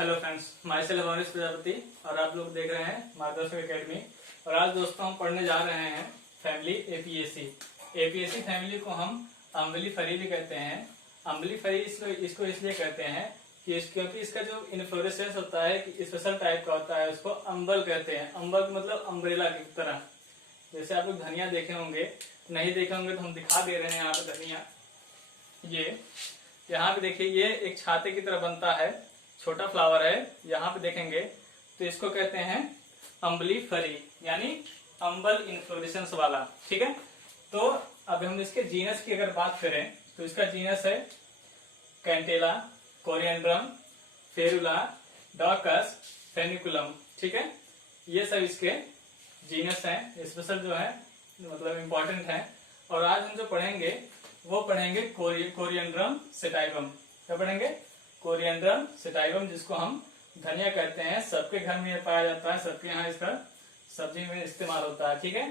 Hello friends, myself Avnish Prajapati और आप लोग देख रहे हैं मार्गदर्शक एकेडमी। और आज दोस्तों हम पढ़ने जा रहे हैं फैमिली एपीएससी। एपीएससी फैमिली को हम अम्बलीफेरी भी कहते हैं। अम्बलीफेरी इसको इसलिए कहते हैं कि क्योंकि इसका जो इन्फ्लोरेसेंस होता है कि स्पेशल टाइप का होता है, उसको अम्बल कहते हैं। अम्बल मतलब अम्ब्रेला की तरह। जैसे आप लोग धनिया देखे होंगे, नहीं देखे होंगे तो हम दिखा दे रहे हैं। यहाँ पे धनिया, ये यहाँ पे देखिए, ये एक छाते की तरह बनता है, छोटा फ्लावर है। यहाँ पे देखेंगे तो इसको कहते हैं अम्बलीफेरी, यानी अम्बल इन्फ्लोरेसेंस वाला। ठीक है, तो अब हम इसके जीनस की अगर बात करें तो इसका जीनस है कैंटेला, कोरिएंड्रम, फेरुला, डॉकस, फेनिकुलम। ठीक है, ये सब इसके जीनस हैं, स्पेशल जो है मतलब इम्पोर्टेंट है। और आज हम जो पढ़ेंगे वो पढ़ेंगे कोरिएंड्रम सेटाइवम। क्या पढ़ेंगे? कोरिएंड्रम सेटाइवम, जिसको हम धनिया कहते हैं। सबके घर में ये पाया जाता है, सबके यहाँ इसका सब्जी में इस्तेमाल होता है। ठीक है,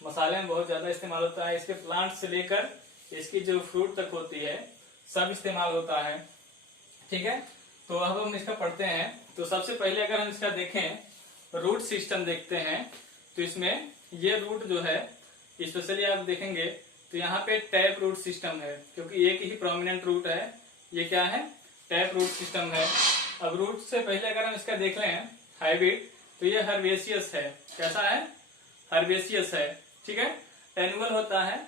मसाले में बहुत ज्यादा इस्तेमाल होता है। इसके प्लांट से लेकर इसकी जो फ्रूट तक होती है सब इस्तेमाल होता है। ठीक है, तो अब हम इसका पढ़ते हैं। तो सबसे पहले अगर हम इसका देखें, रूट सिस्टम देखते हैं, तो इसमें ये रूट जो है स्पेशली आप देखेंगे तो यहाँ पे टैप रूट सिस्टम है, क्योंकि एक ही प्रोमिनेंट रूट है। ये क्या है? टैप रूट सिस्टम है। अब रूट से पहले अगर हम इसका देख लें हाइब्रिड, तो ये हर्बेशियस है। कैसा है? हर्बेशियस है। ठीक है, एनुअल होता है,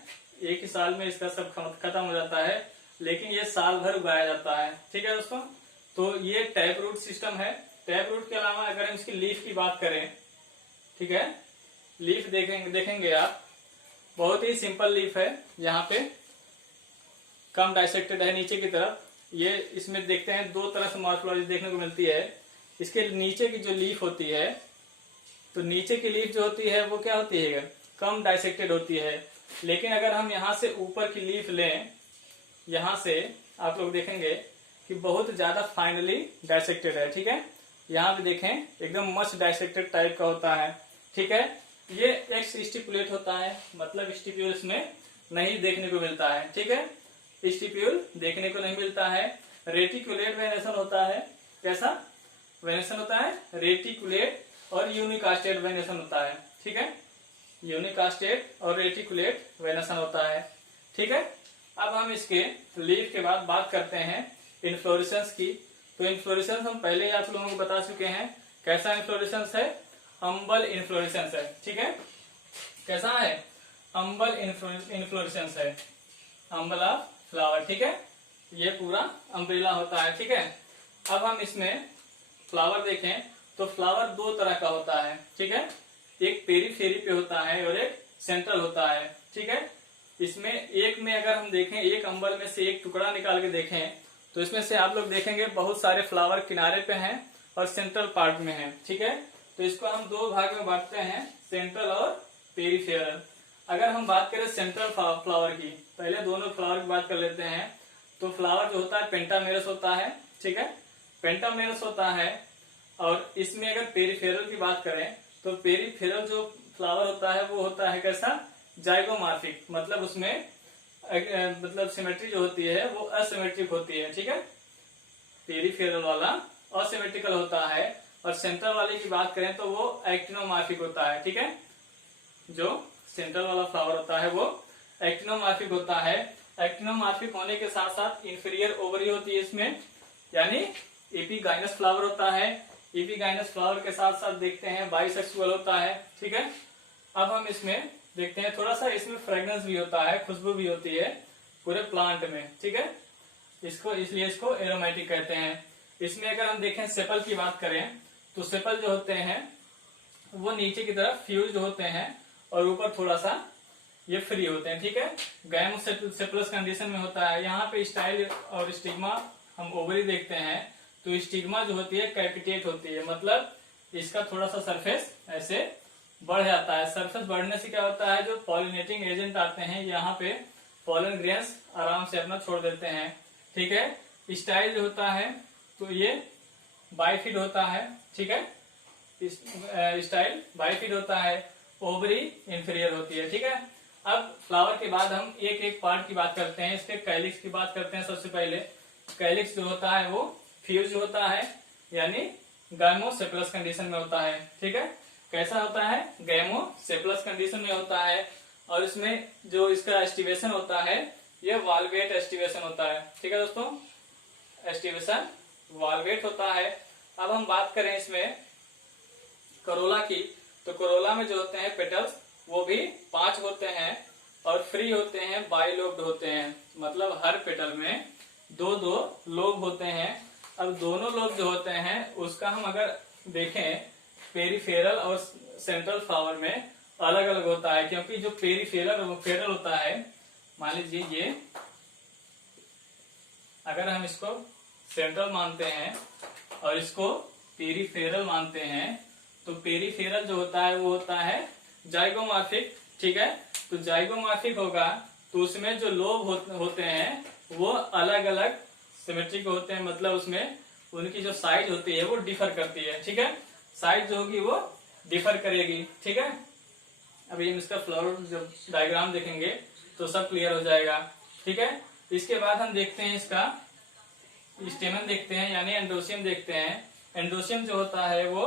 एक ही साल में इसका सब खत्म हो जाता है, लेकिन ये साल भर उगाया जाता है। ठीक है दोस्तों, तो ये टैप रूट सिस्टम है। टैप रूट के अलावा अगर हम इसकी लीफ की बात करें, ठीक है, लीफ देखेंगे आप, बहुत ही सिंपल लीफ है। यहाँ पे कम डाइसेक्टेड है नीचे की तरफ। ये इसमें देखते हैं दो तरह से मॉर्फोलॉजी देखने को मिलती है। इसके नीचे की जो लीफ होती है, तो नीचे की लीफ जो होती है वो क्या होती है? कम डाइसेक्टेड होती है। लेकिन अगर हम यहाँ से ऊपर की लीफ लें, यहाँ से आप लोग देखेंगे कि बहुत ज्यादा फाइनली डाइसेक्टेड है। ठीक है, यहाँ पे देखें एकदम मस्त डाइसेक्टेड टाइप का होता है। ठीक है, ये एक्स स्टिपुलेट होता है, मतलब स्टिप्यूल इसमें नहीं देखने को मिलता है। ठीक है, स्टिप्यूल देखने को नहीं मिलता है। रेटिकुलेट वेनेशन होता है। कैसा वेनेशन होता है? रेटिकुलेट और यूनिकास्टेड वेनेशन होता है। ठीक है, यूनिकास्टेड और रेटिकुलेट वेनेशन होता है। ठीक है, अब हम इसके लीफ के बाद बात करते हैं इन्फ्लोरेसेंस की। तो इन्फ्लोरेसेंस हम पहले आप लोगों को बता चुके हैं। कैसा इन्फ्लोरेसेंस है? अम्बल इन्फ्लोरेसेंस है। ठीक है, कैसा है? अम्बल इन्फ्लोरेसेंस है, अम्बला फ्लावर। ठीक है, ये पूरा अम्ब्रेला होता है। ठीक है, अब हम इसमें फ्लावर देखें तो फ्लावर दो तरह का होता है। ठीक है, एक पेरीफेरी पे होता है और एक सेंट्रल होता है। ठीक है, इसमें एक में अगर हम देखें, एक अम्बल में से एक टुकड़ा निकाल के देखें, तो इसमें से आप लोग देखेंगे बहुत सारे फ्लावर किनारे पे हैं और सेंट्रल पार्ट में हैं। ठीक है, तो इसको हम दो भाग में बांटते हैं, सेंट्रल और पेरीफेरल। अगर हम बात करें सेंट्रल फ्लावर की, पहले दोनों फ्लावर की बात कर लेते हैं। तो फ्लावर जो होता है पेंटामेरस होता है। ठीक है, पेंटामेरस होता है। और इसमें अगर पेरीफेरल की बात करें तो पेरीफेरल जो फ्लावर होता है वो होता है कैसा? जाइगोमार्फिक, मतलब उसमें मतलब सिमेट्री जो होती है वो असिमेट्रिक होती है। ठीक है, पेरीफेरल वाला असिमेट्रिकल होता है। और सेंट्रल वाले की बात करें तो वो एक्टिनोमार्फिक होता है। ठीक है, जो सेंट्रल वाला फ्लावर होता है वो एक्टिनोमार्फिक होता है। एक्टिनोमार्फिक होने के साथ साथ इंफीरियर ओवरी होती है इसमें, यानी एपीगाइनस फ्लावर होता है। एपीगाइनस फ्लावर के साथ साथ देखते हैं बाइसेक्सुअल होता है। ठीक है, अब हम इसमें देखते हैं थोड़ा सा, इसमें फ्रेग्रेंस भी होता है, खुशबू भी होती है पूरे प्लांट में। ठीक है, इसलिए इसको एरोमेटिक कहते हैं। इसमें अगर हम देखें सेपल की बात करें तो सेपल जो होते हैं वो नीचे की तरफ फ्यूज होते हैं और ऊपर थोड़ा सा ये फ्री होते हैं। ठीक है, गैम सेपलस कंडीशन में होता है। यहाँ पे स्टाइल और स्टिग्मा हम ओवरी देखते हैं, तो स्टिग्मा जो होती है कैपिटेट होती है, मतलब इसका थोड़ा सा सरफेस ऐसे बढ़ जाता है। सरफेस बढ़ने से क्या होता है, जो पॉलिनेटिंग एजेंट आते हैं यहाँ पे पॉलन ग्रेन्स आराम से अपना छोड़ देते हैं। ठीक है, स्टाइल जो होता है तो ये बाइफिड होता है। ठीक है, स्टाइल बाइफिड होता है, ओवरी इंफीरियर होती है। ठीक है, अब फ्लावर के बाद हम एक एक पार्ट की बात करते हैं। इसके कैलिक्स की बात करते हैं। सबसे पहले कैलिक्स जो होता है वो फ्यूज होता है। यानी गायमोसेफलस कंडीशन में होता है। ठीक है, कैसा होता है? गायमोसेफलस कंडीशन में होता है। और इसमें जो इसका एस्टिवेशन होता है ये वाल्वेट एस्टिवेशन होता है। ठीक है दोस्तों, एस्टिवेशन वाल्वेट होता है। अब हम बात करें इसमें करोला की, तो करोला में जो होते हैं पेटल्स वो भी 5 होते हैं और फ्री होते हैं, बाइलोब्ड होते हैं, मतलब हर पेटल में 2-2 लोब होते हैं। अब दोनों लोब जो होते हैं उसका हम अगर देखें पेरिफेरल और सेंट्रल फ्लावर में अलग अलग होता है, क्योंकि जो फेरल होता है, मान लीजिए ये अगर हम इसको सेंट्रल मानते हैं और इसको पेरिफेरल मानते हैं, तो पेरिफेरल जो होता है वो होता है जाइगोमॉर्फिक। ठीक है, तो जाइगोमॉर्फिक होगा तो उसमें जो लोब होते हैं वो अलग अलग सिमेट्रिक होते हैं, मतलब उसमें उनकी जो साइज होती है वो डिफर करती है। ठीक है, साइज जो होगी वो डिफर करेगी। ठीक है, अभी हम इसका फ्लावर जब डायग्राम देखेंगे तो सब क्लियर हो जाएगा। ठीक है, इसके बाद हम देखते हैं इसका स्टेमन देखते हैं, यानी एंड्रोसियम देखते हैं। एंड्रोसियम जो होता है वो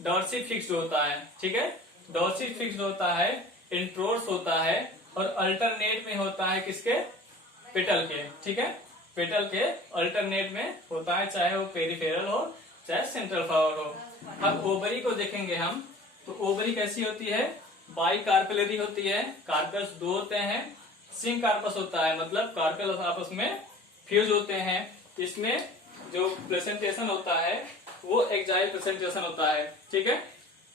डॉर्सी फिक्स्ड होता है। ठीक है, डॉर्सी फिक्स्ड होता है, इंट्रोर्स होता है और अल्टरनेट में होता है किसके? पेटल के। ठीक है, पेटल के अल्टरनेट में होता है, चाहे वो पेरिफेरल हो चाहे सेंट्रल फ्लावर हो। अब ओवरी को देखेंगे हम, तो ओवरी कैसी होती है? बाई कार्पेलरी होती है, कार्पल्स 2 होते हैं। सिंक कार्पस होता है, मतलब कार्पेल आपस में फ्यूज होते हैं। इसमें जो प्रेजेंटेशन होता है वो एक्जाइल प्रेजेंटेशन होता है। ठीक है,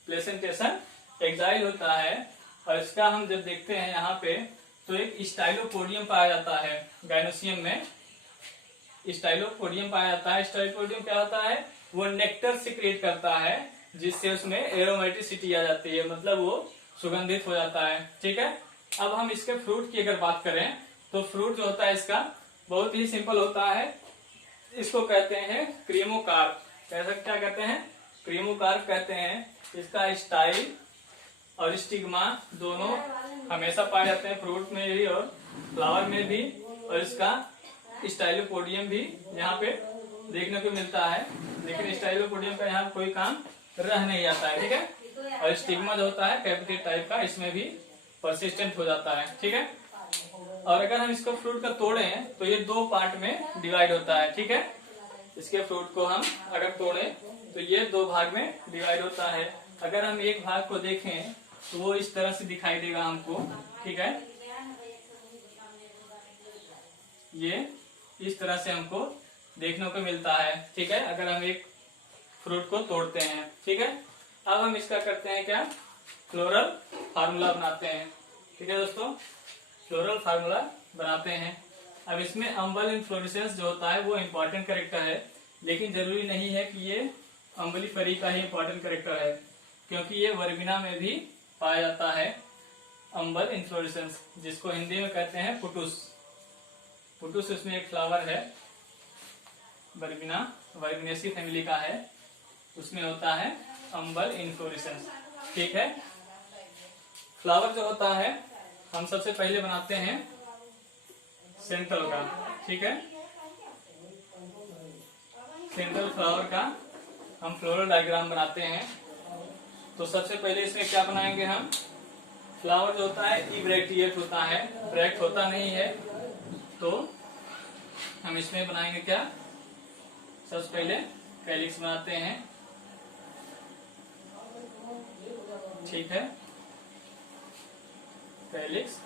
प्रेजेंटेशन एक्जाइल होता है। और इसका हम जब देखते हैं यहाँ पे तो एक स्टाइलोपोडियम पाया जाता है गायनोसियम में, स्टाइलोपोडियम पाया जाता है। स्टाइलोपोडियम क्या होता है? वो नेक्टर सिक्रेट करता है जिससे उसमें एरोमेटिसिटी आ जाती है, मतलब वो सुगंधित हो जाता है। ठीक है, अब हम इसके फ्रूट की अगर बात करें तो फ्रूट जो होता है इसका बहुत ही सिंपल होता है, इसको कहते हैं क्रीमोकार्प। कैसा क्या कहते हैं? क्रीमोकार्प कहते हैं। इसका स्टाइल और स्टिग्मा दोनों हमेशा पाए जाते हैं, फ्रूट में भी और फ्लावर में भी। और इसका स्टाइलोपोडियम भी यहाँ पे देखने को मिलता है, लेकिन स्टाइलोपोडियम का यहाँ कोई काम रह नहीं जाता है। ठीक है, और स्टिग्मा जो होता है कैपिटेट टाइप का, इसमें भी परसिस्टेंट हो जाता है। ठीक है, और अगर हम इसको फ्रूट का तोड़े तो ये 2 पार्ट में डिवाइड होता है। ठीक है, इसके फ्रूट को हम अगर तोड़े तो ये 2 भाग में डिवाइड होता है। अगर हम एक भाग को देखें तो वो इस तरह से दिखाई देगा हमको। ठीक है, ये इस तरह से हमको देखने को मिलता है। ठीक है, अगर हम एक फ्रूट को तोड़ते हैं। ठीक है, अब हम इसका करते हैं क्या? फ्लोरल फार्मूला बनाते हैं। ठीक है दोस्तों, फ्लोरल फार्मूला बनाते हैं। अब इसमें अम्बल इन्फ्लोरेसेंस जो होता है वो इम्पोर्टेंट कैरेक्टर है, लेकिन जरूरी नहीं है कि ये अम्बलीफरी का ही इम्पोर्टेंट कैरेक्टर है, क्योंकि ये वर्बिना में भी पाया जाता है अम्बल इन्फ्लोरेसेंस, जिसको हिंदी में कहते हैं पुटुस। पुटुस इसमें एक फ्लावर है, वर्बिना वर्बिनेसी फैमिली का है, उसमें होता है अम्बल इन्फ्लोरेसेंस। ठीक है, फ्लावर जो होता है हम सबसे पहले बनाते हैं सेंट्रल का। ठीक है, सेंट्रल फ्लावर का हम फ्लोरल डायग्राम बनाते हैं। तो सबसे पहले इसमें क्या बनाएंगे हम? फ्लावर जो होता है इब्रेक्टिएट होता है, ब्रैक्ट होता नहीं है, तो हम इसमें बनाएंगे क्या? सबसे पहले कैलिक्स बनाते हैं। ठीक है, कैलिक्स,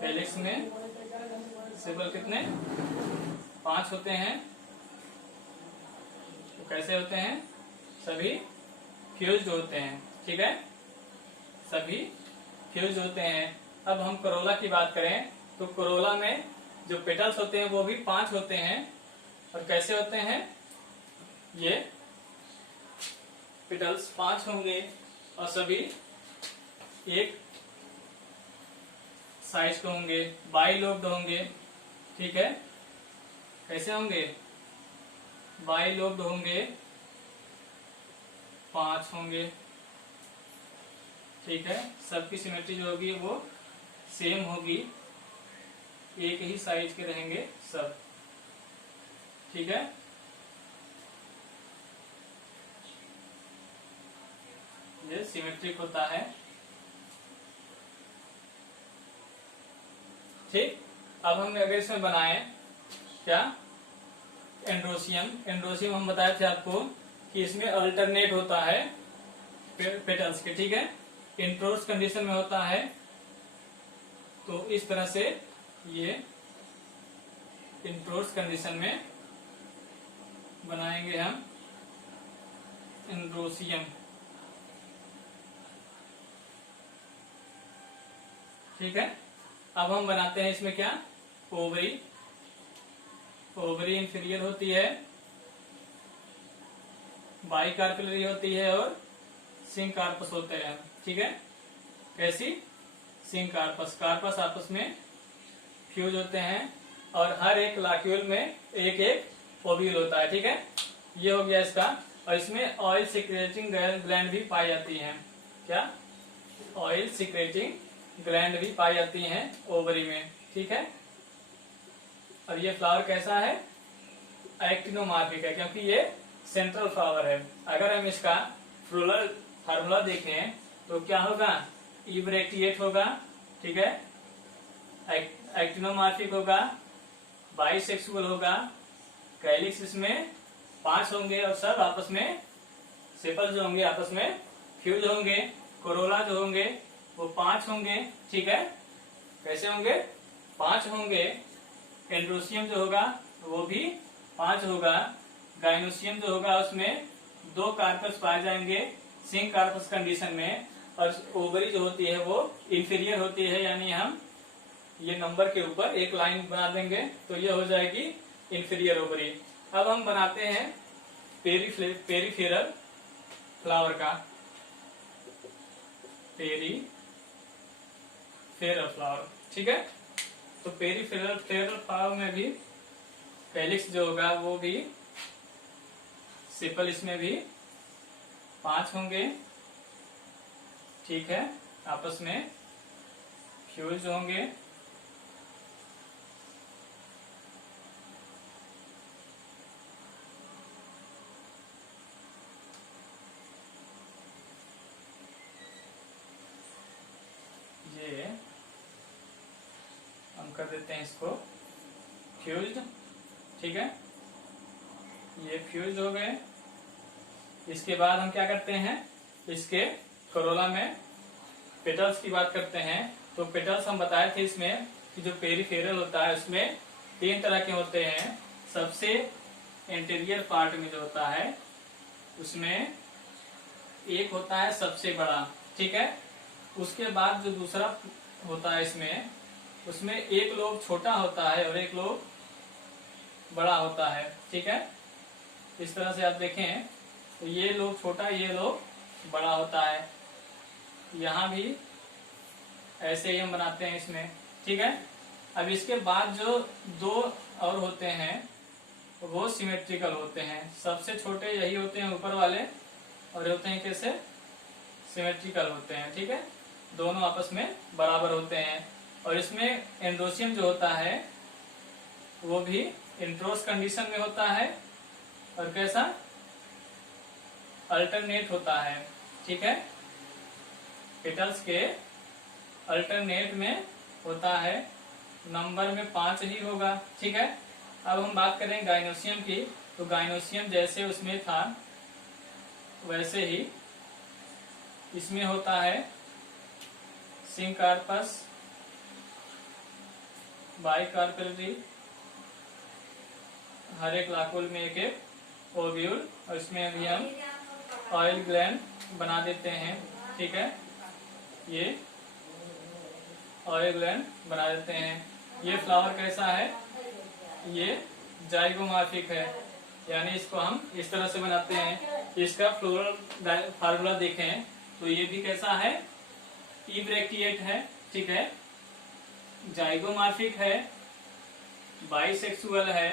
कैलिक्स में सेपल कितने? 5 होते हैं। तो कैसे होते हैं? सभी फ्यूज्ड होते हैं। ठीक है, सभी फ्यूज्ड होते हैं। अब हम करोला की बात करें तो करोला में जो पेटल्स होते हैं वो भी 5 होते हैं। और कैसे होते हैं? ये पेटल्स 5 होंगे और सभी एक साइज के होंगे, बाइलोब्ड होंगे। ठीक है, कैसे होंगे? बाइलोब्ड होंगे, 5 होंगे। ठीक है, सबकी सिमेट्री जो होगी वो सेम होगी, एक ही साइज के रहेंगे सब, ठीक है। ये सिमेट्रिक होता है, ठीक। अब हम अगर इसमें बनाए क्या, एंड्रोसियम। एंड्रोसियम हम बताए थे आपको कि इसमें अल्टरनेट होता है पेटल्स के, ठीक है। इंट्रोस कंडीशन में होता है, तो इस तरह से ये इंट्रोस कंडीशन में बनाएंगे हम एंड्रोसियम, ठीक है। अब हम बनाते हैं इसमें क्या, ओवरी। ओवरी इंफीरियर होती है, बाइकार्पिलरी होती है और सिंकार्पस होते हैं, ठीक है। कैसी, सिंकार्पस। कार्पस आपस में फ्यूज होते हैं और हर एक लाक्यूल में एक एक ओव्यूल होता है, ठीक है। ये हो गया इसका। और इसमें ऑयल सिक्रेटिंग ग्लैंड भी पाई जाती हैं, क्या, ऑयल सिक्रेटिंग ग्लैंड भी पाई जाती हैं ओवरी में, ठीक है। और ये फ्लावर कैसा है, एक्टिनोमार्फिक है, क्योंकि ये सेंट्रल फ्लावर है। अगर हम इसका फ्लोरल फार्मूला देखें तो क्या होगा, इब्रेक्टिएट होगा, ठीक है, एक्टिनोमार्फिक होगा, बाइसेक्सुअल होगा, कैलिक्स इसमें 5 होंगे और सब आपस में सेपल जो होंगे आपस में फ्यूज होंगे, कोरोला जो होंगे वो 5 होंगे, ठीक है। कैसे होंगे, 5 होंगे। एंड्रोसियम जो होगा वो भी 5 होगा। गाइनोसियम जो होगा उसमें 2 कार्पस पाए जाएंगे सिंक कार्पस कंडीशन में, और ओवरी जो होती है वो इंफीरियर होती है, यानी हम ये नंबर के ऊपर एक लाइन बना देंगे तो ये हो जाएगी इंफीरियर ओवरी। अब हम बनाते हैं पेरीफेरल फ्लावर का, पेरीफेरल फ्लावर, ठीक है। तो पेरीफेरल फ्लावर में भी कैलिक्स जो होगा वो भी, सेपल इसमें भी 5 होंगे, ठीक है, आपस में फ्यूज होंगे, ये हम कर देते हैं इसको फ्यूज्ड, ठीक है। ये फ्यूज हो गए। इसके बाद हम क्या करते हैं, इसके कोरोला में पेटल्स की बात करते हैं। तो पेटल्स हम बताए थे इसमें कि जो पेरीफेरल होता है उसमें 3 तरह के होते हैं। सबसे इंटीरियर पार्ट में जो होता है उसमें एक होता है सबसे बड़ा, ठीक है। उसके बाद जो दूसरा होता है इसमें, उसमें एक लोब छोटा होता है और एक लोब बड़ा होता है, ठीक है। इस तरह से आप देखें तो ये लोब छोटा, ये लोब बड़ा होता है। यहाँ भी ऐसे ही हम बनाते हैं इसमें, ठीक है। अब इसके बाद जो 2 और होते हैं वो सिमेट्रिकल होते हैं। सबसे छोटे यही होते हैं ऊपर वाले, और होते हैं कैसे, सिमेट्रिकल होते हैं, ठीक है। दोनों आपस में बराबर होते हैं। और इसमें एंड्रोसियम जो होता है वो भी इंट्रोस कंडीशन में होता है और कैसा, अल्टरनेट होता है, ठीक है। पेटल्स के अल्टरनेट में होता है, नंबर में 5 ही होगा, ठीक है। अब हम बात करें गाइनोसियम की, तो गाइनोसियम जैसे उसमें था वैसे ही इसमें होता है सिंकार्पस, बाइकार्पेलरी, हर एक लाकुल में एक एक ओव्यूल, और इसमें अभी हम ऑयल ग्लैंड बना देते हैं, ठीक है। ये ऑयल ग्लैंड बना देते हैं। ये फ्लावर कैसा है, ये जाइगोमॉर्फिक है, यानी इसको हम इस तरह से बनाते हैं। इसका फ्लोरल फार्मूला देखें तो ये भी कैसा है, इब्रेक्टिएट है, ठीक है, जाइगोमॉर्फिक है, बाइसेक्सुअल है,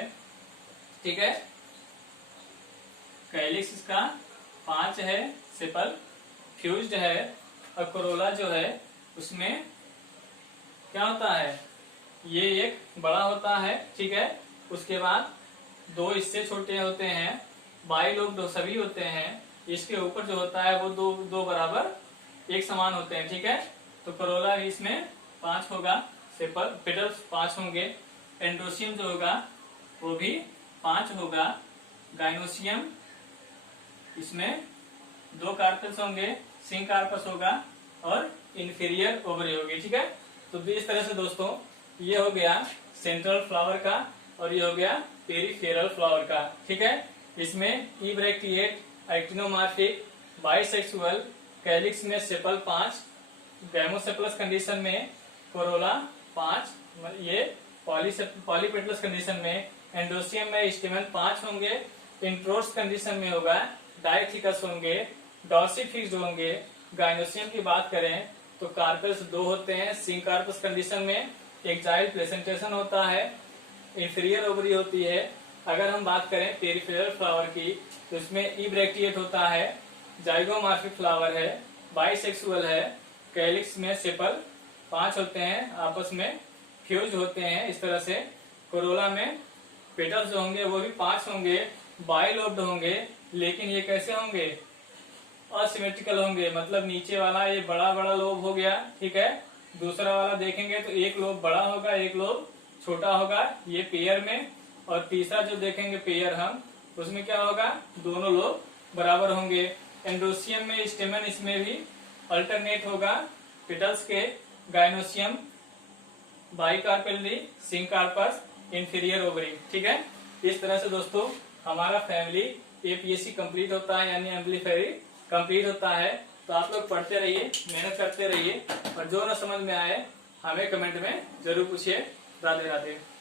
ठीक है। कैलिक्स इसका 5 है, सेपल फ्यूज्ड है, और कोरोला जो है उसमें क्या होता है, ये एक बड़ा होता है, ठीक है। उसके बाद दो इससे छोटे होते हैं, बाइलोब सभी होते हैं। इसके ऊपर जो होता है वो दो दो बराबर एक समान होते हैं, ठीक है। तो करोला इसमें 5 होगा, सेपल पेटल्स 5 होंगे। एंड्रोसियम जो होगा वो भी 5 होगा। गाइनोसियम इसमें 2 कार्पेल्स होंगे, सिंक कार्पस होगा और इंफीरियर ओवरी होगी, ठीक है। तो इस तरह से दोस्तों ये हो गया सेंट्रल फ्लावर का और ये हो गया पेरिफेरल फ्लावर का, ठीक है। इसमें इब्रैक्टिएट, एक्टिनोमॉर्फिक, बाइसेक्सुअल, कैलिक्स में सेपल 5, गैमोसेपलस कंडीशन में कोरोला 5, ये पॉलीपेटलस कंडीशन में। एंडोसियम में स्टेमन 5 होंगे। इंट्रोस कंडीशन में होगा डायथिकस होंगे, डॉर्सिफिक्स्ड होंगे। गाइनोसियम की बात करें तो कार्पेल्स 2 होते हैं। सिंक कार्पस कंडीशन में एक्जाइल प्रेजेंटेशन होता है, इंफीरियर ओवरी होती है। अगर हम बात करें पेरिफेरल फ्लावर की तो इसमें इब्रैक्टिएट होता है, जाइगोमॉर्फिक फ्लावर है, बाइसेक्सुअल है। कैलिक्स में सेपल 5 होते हैं, आपस में फ्यूज होते हैं इस तरह से। कोरोला में पेटल्स जो होंगे वो भी 5 होंगे, बाइलोब्ड होंगे, लेकिन ये कैसे होंगे? असिमेट्रिकल होंगे, मतलब नीचे वाला ये बड़ा बड़ा लोब हो गया, ठीक है। दूसरा वाला देखेंगे तो एक लोब बड़ा होगा, एक लोब छोटा होगा, ये पेयर में। और तीसरा जो देखेंगे पेयर हम, उसमें क्या होगा? दोनों लोब बराबर होंगे। एंड्रोसियम में स्टेमन इसमें भी अल्टरनेट होगा पेटल्स के। Gynoecium bicarpellary, syncarpous, inferior ovary, ठीक है। इस तरह से दोस्तों हमारा फैमिली एपीएससी कंप्लीट होता है, यानी एम्पलीफेरी कंप्लीट होता है। तो आप लोग पढ़ते रहिए, मेहनत करते रहिए और जो न समझ में आए हमें कमेंट में जरूर पूछिए। राधे राधे।